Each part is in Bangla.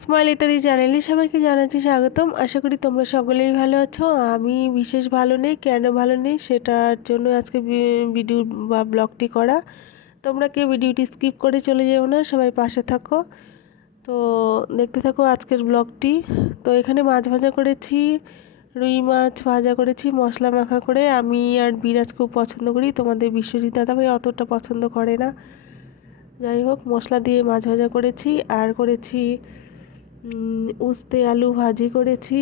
স্মাইল ইত্যাদি চ্যানেলে সবাইকে জানাচ্ছি স্বাগতম। আশা করি তোমরা সকলেই ভালো আছো। আমি বিশেষ ভালো নেই, কেন ভালো নেই সেটার জন্য আজকে ভিডিও বা ব্লগটি করা। তোমরা কেউ ভিডিওটি স্কিপ করে চলে যেও না, সবাই পাশে থাকো। তো দেখতে থাকো আজকের ব্লগটি তো এখানে মাছ ভাজা করেছি, রুই মাছ ভাজা করেছি, মশলা মাখা করে। আমি আর বিরাজ খুব পছন্দ করি, তোমাদের বিশ্বজিৎ দাদা ভাই অতটা পছন্দ করে না। যাই হোক, মশলা দিয়ে মাছ ভাজা করেছি, আর করেছি উস্তে আলু ভাজি করেছি,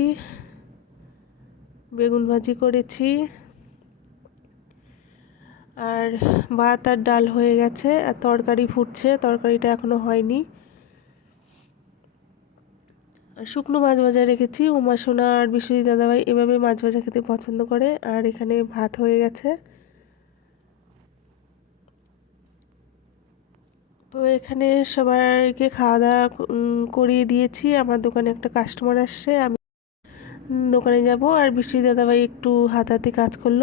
বেগুন ভাজি করেছি, আর ভাত আর ডাল হয়ে গেছে, আর তরকারি ফুটছে, তরকারিটা এখনও হয়নি। শুকনো মাছ ভাজা রেখেছি, উমা সোনা আর বিশ্বজিৎ দাদাভাই এভাবে মাছ ভাজা খেতে পছন্দ করে, আর এখানে ভাত হয়ে গেছে তো এখানে সবাইকে খাওয়া দাওয়া করিয়ে দিয়েছি। আমার দোকানে একটা কাস্টমার আসছে, আমি দোকানে যাব। আর বৃষ্টি দাদাভাই একটু হাতাহাতি কাজ করল।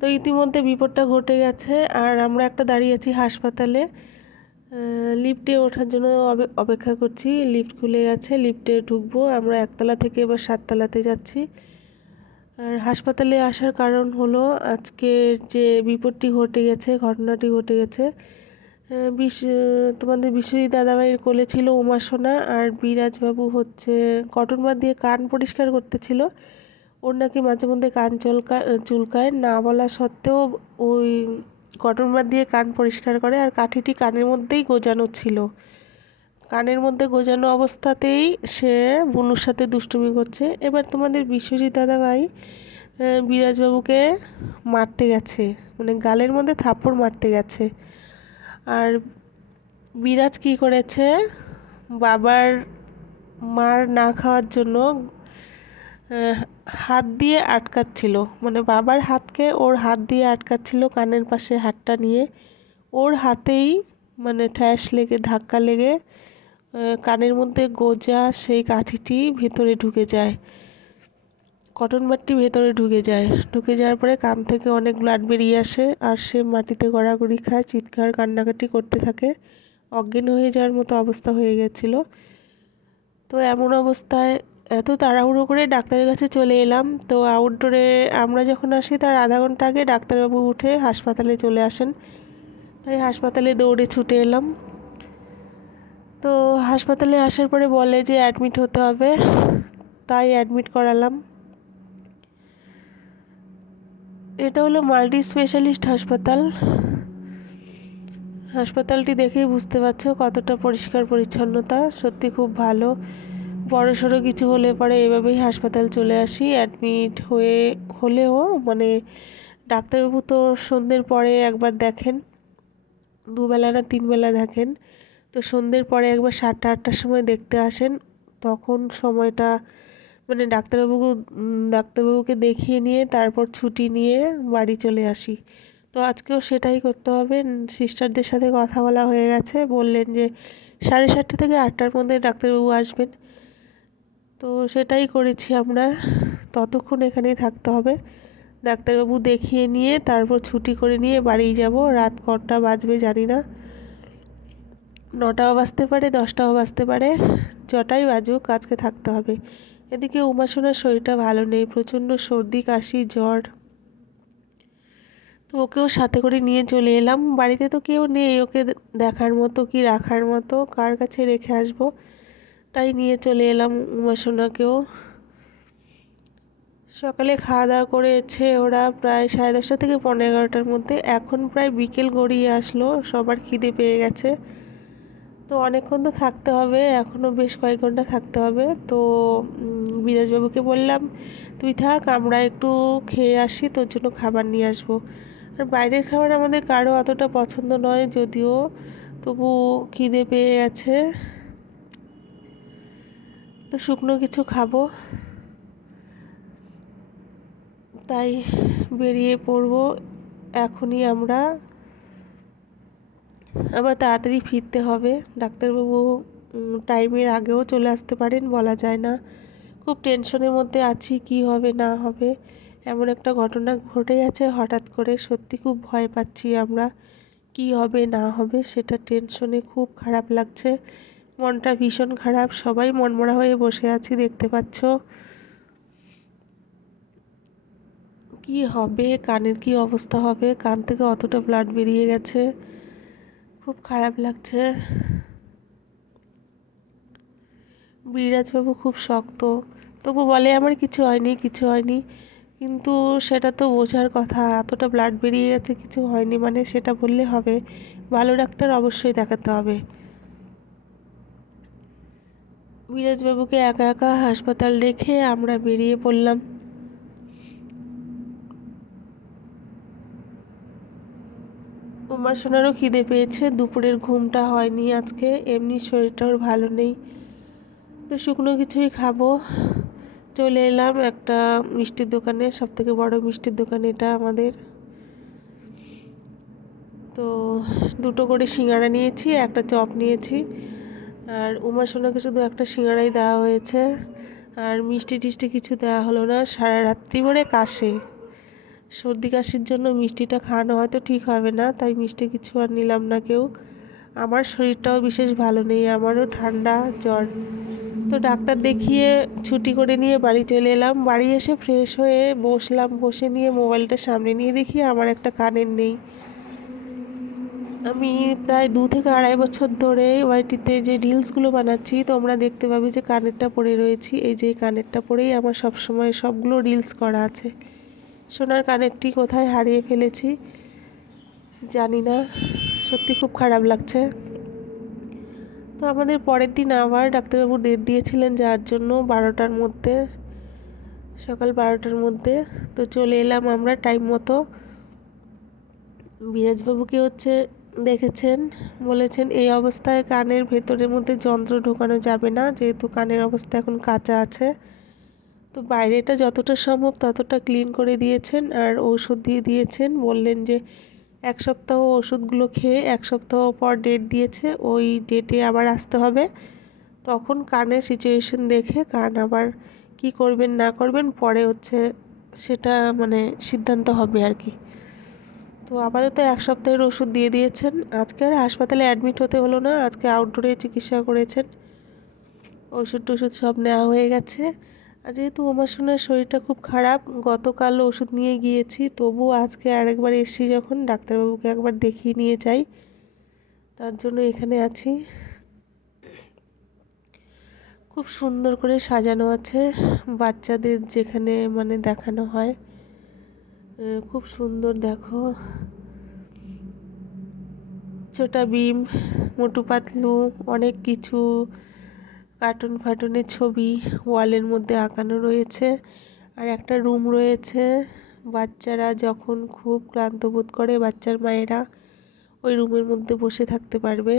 তো ইতিমধ্যে বিপদটা ঘটে গেছে। আর আমরা একটা দাঁড়িয়ে আছি হাসপাতালে। লিফটে ওঠার জন্য অপেক্ষা করছি। লিফট খুলে গেছে লিফটে ঢুকবো। আমরা একতলা থেকে এবার সাততলাতে যাচ্ছি। আর হাসপাতালে আসার কারণ হলো, আজকের যে বিপদটি ঘটে গেছে, ঘটনাটি ঘটে গেছে বিশ তোমাদের বিশ্বজিৎ দাদাভাইয়ের কোলে ছিল উমা সোনা আর বিরাজবাবু হচ্ছে কটন বার দিয়ে কান পরিষ্কার করতেছিল ওর নাকি মাঝে মধ্যে কান চুলকা চুলকায়। না বলা সত্ত্বেও ওই কটন বার দিয়ে কান পরিষ্কার করে আর কাঠিটি কানের মধ্যেই গোজানো ছিল। কানের মধ্যে গোজানো অবস্থাতেই সে বুনুর সাথে দুষ্টুমি করছে। এবার তোমাদের বিশ্বজিৎ দাদাভাই বিরাজবাবুকে মারতে গেছে। মানে গালের মধ্যে থাপ্পড় মারতে গেছে। আর বিরাজ কি করেছে? বাবার মার না খাওয়ার জন্য হাত দিয়ে আটকাচ্ছিল। মানে বাবার হাতকে ওর হাত দিয়ে আটকাচ্ছিল কানের পাশে হাতটা নিয়ে। ওর হাতেই মানে ঠ্যাস লেগে, ধাক্কা লেগে কানের মধ্যে গোজা সেই কাঠিটি ভেতরে ঢুকে যায়। কটন বাটটি ভেতরে ঢুকে যায়। ঢুকে যাওয়ার পরে কান থেকে অনেক ব্লাড বেরিয়ে আসে আর সে মাটিতে গড়াগড়ি খায়, চিৎকার, কান্নাকাটি করতে থাকে। অজ্ঞান হয়ে যাওয়ার মতো অবস্থা হয়ে গেছিল। তো এমন অবস্থায় এত তাড়াহুড়ো করে ডাক্তারের কাছে চলে এলাম। তো আউটডোরে আমরা যখন আসি, তার আধা ঘণ্টা আগে ডাক্তারবাবু উঠে হাসপাতালে চলে আসেন। তাই হাসপাতালে দৌড়ে ছুটে এলাম। তো হাসপাতালে আসার পরে বলে যে অ্যাডমিট হতে হবে। তাই অ্যাডমিট করালাম। এটা হলো মাল্টি স্পেশালিস্ট হাসপাতাল। হাসপাতালটি দেখেই বুঝতে পারছ কতটা পরিষ্কার পরিচ্ছন্নতা, সত্যি খুব ভালো। বড় সড়ো কিছু হলে পরে এভাবেই হাসপাতাল চলে আসি। অ্যাডমিট হয়ে, হলেও মানে ডাক্তারবাবু তো সন্ধ্যের পরে একবার দেখেন, দুবেলা না তিনবেলা দেখেন। তো সন্ধ্যের পরে একবার সাতটা আটটার সময় দেখতে আসেন, তখন সময়টা মানে ডাক্তারবাবু ডাক্তারবাবুকে দেখিয়ে নিয়ে তারপর ছুটি নিয়ে বাড়ি চলে আসি। তো আজকেও সেটাই করতে হবে। সিস্টারদের সাথে কথা বলা হয়ে গেছে। বললেন যে সাড়ে সাতটা থেকে আটটার মধ্যে ডাক্তারবাবু আসবেন। তো সেটাই করেছি আমরা। ততক্ষণ এখানেই থাকতে হবে। ডাক্তারবাবু দেখিয়ে নিয়ে তারপর ছুটি করে নিয়ে বাড়ি যাব। রাত কটা বাজবে জানি না। নটাও বাজতে পারে, দশটাও বাজতে পারে। যটাই বাজুক, আজকে থাকতে হবে। এদিকে উমাসোনার শরীরটা ভালো নেই, প্রচণ্ড সর্দি, কাশি, জ্বর। তো ওকেও সাথে করে নিয়ে চলে এলাম। বাড়িতে তো কেউ নেই, ওকে দেখার মতো কি রাখার মতো, কার কাছে রেখে আসব? তাই নিয়ে চলে এলাম উমাসোনাকেও সকালে খাওয়া দাওয়া করেছে ওরা প্রায় সাড়ে দশটা থেকে পনেরো এগারোটার মধ্যে। এখন প্রায় বিকেল গড়িয়ে আসলো, সবার খিদে পেয়ে গেছে। তো অনেকক্ষণ তো থাকতে হবে, এখনও বেশ কয়েক ঘণ্টা থাকতে হবে। তো বিরাজবাবুকে বললাম, তুই থাক, আমরা একটু খেয়ে আসি, তোর জন্য খাবার নিয়ে আসব। আর বাইরের খাবার আমাদের কারও অতটা পছন্দ নয়, যদিও তবু খিদে পেয়ে গেছে। তো শুকনো কিছু খাব। তাই বেরিয়ে পড়ব, এখনই আমরা আবার তাড়াতাড়ি ফিরতে হবে। ডাক্তারবাবু টাইমের আগেও চলে আসতে পারেন, বলা যায় না। খুব টেনশনের মধ্যে আছি, কি হবে, না হবে। এমন একটা ঘটনা ঘটে গেছে হঠাৎ করে সত্যি খুব ভয় পাচ্ছি আমরা। কি হবে, না হবে, সেটা টেনশনে খুব খারাপ লাগছে। মনটা ভীষণ খারাপ, সবাই মনমরা হয়ে বসে আছি, দেখতে পাচ্ছ। কি হবে, কানের কি অবস্থা হবে? কান থেকে অতটা ব্লাড বেরিয়ে গেছে। খুব খারাপ লাগছে। বিরাজবাবু খুব শক্ত। তবু বলে, আমার কিছু হয়নি কিছু হয়নি। কিন্তু সেটা তো বোঝার কথা। এতটা ব্লাড বেরিয়ে গেছে, কিছু হয়নি মানে সেটা বললে হবে। ভালো ডাক্তার অবশ্যই দেখাতে হবে। বিরাজবাবুকে একা একা হাসপাতাল রেখে আমরা বেরিয়ে পড়লাম। উমার সোনারও খিদে পেয়েছে, দুপুরের ঘুমটা হয়নি আজকে, এমনি শরীরটা ওর ভালো নেই। তো শুকনো কিছুই খাব। চলে এলাম একটা মিষ্টির দোকানে সব থেকে বড় মিষ্টির দোকান এটা আমাদের। তো দুটো করে সিঙ্গারা নিয়েছি, একটা চপ নিয়েছি। আর উমা সোনাকে শুধু একটা সিঙ্গারাই দেওয়া হয়েছে। আর মিষ্টি টিষ্টি কিছু দেওয়া হলো না, সারা রাত্রি ভরে কাশে। সর্দি কাশির জন্য মিষ্টিটা খাওয়ানো হয়তো ঠিক হবে না, তাই মিষ্টি কিছু আর নিলাম না কেউ। আমার শরীরটাও বিশেষ ভালো নেই, আমারও ঠান্ডা, জ্বর। তো ডাক্তার দেখিয়ে ছুটি করে নিয়ে বাড়ি চলে এলাম। বাড়ি এসে ফ্রেশ হয়ে বসলাম, বসে নিয়ে মোবাইলটা সামনে নিয়ে দেখি আমার একটা কানের নেই। আমি প্রায় দু থেকে আড়াই বছর ধরে ওয়াইটিতে যে রিলসগুলো বানাচ্ছি, তোমরা দেখতে পাবে যে কানেরটা পরে রয়েছি। এই যে কানেরটা পরেই আমার সবসময় সবগুলো রিলস করা আছে। সোনার কানেরটি কোথায় হারিয়ে ফেলেছি জানি না। সত্যি খুব খারাপ লাগছে। তো আমাদের পরের দিন আবার ডাক্তারবাবু ডেট দিয়েছিলেন যার জন্য বারোটার মধ্যে, সকাল বারোটার মধ্যে। তো চলে এলাম আমরা টাইম মতো। বিরাজবাবুকে হচ্ছে দেখেছেন, বলেছেন, এই অবস্থায় কানের ভেতরের মধ্যে যন্ত্র ঢোকানো যাবে না, যেহেতু কানের অবস্থা এখন কাঁচা আছে। তো বাইরেটা যতটা সম্ভব ততটা ক্লিন করে দিয়েছেন আর ওষুধ দিয়ে দিয়েছেন। বললেন যে এক সপ্তাহ ওষুধগুলো খেয়ে এক সপ্তাহ পর ডেট দিয়েছে, ওই ডেটে আবার আসতে হবে। তখন কানের সিচুয়েশন দেখে কান আবার কি করবেন না করবেন, পরে হচ্ছে সেটা মানে সিদ্ধান্ত হবে আর কি। তো আপাতত এক সপ্তাহের ওষুধ দিয়ে দিয়েছেন। আজকে আর হাসপাতালে অ্যাডমিট হতে হলো না, আজকে আউটডোরে চিকিৎসা করেছেন। ওষুধ টষুধ সব নেওয়া হয়ে গেছে। আর যেহেতু আমার সোনার শরীরটা খুব খারাপ গতকাল ওষুধ নিয়ে গিয়েছি তবু আজকে আরেকবার এসছি যখন ডাক্তারবাবুকে একবার দেখিয়ে নিয়ে যাই। তার জন্য এখানে আছি। খুব সুন্দর করে সাজানো আছে, বাচ্চাদের যেখানে মানে দেখানো হয়। খুব সুন্দর দেখো। ছোটা বিম মোটু পাতলু, অনেক কিছু। কার্টুন ফার্টুনের ছবি ওয়ালের মধ্যে আঁকানো রয়েছে আর একটা রুম রয়েছে। বাচ্চারা যখন খুব ক্লান্ত বোধ করে, বাচ্চার মায়েরা ওই রুমের মধ্যে বসে থাকতে পারবে।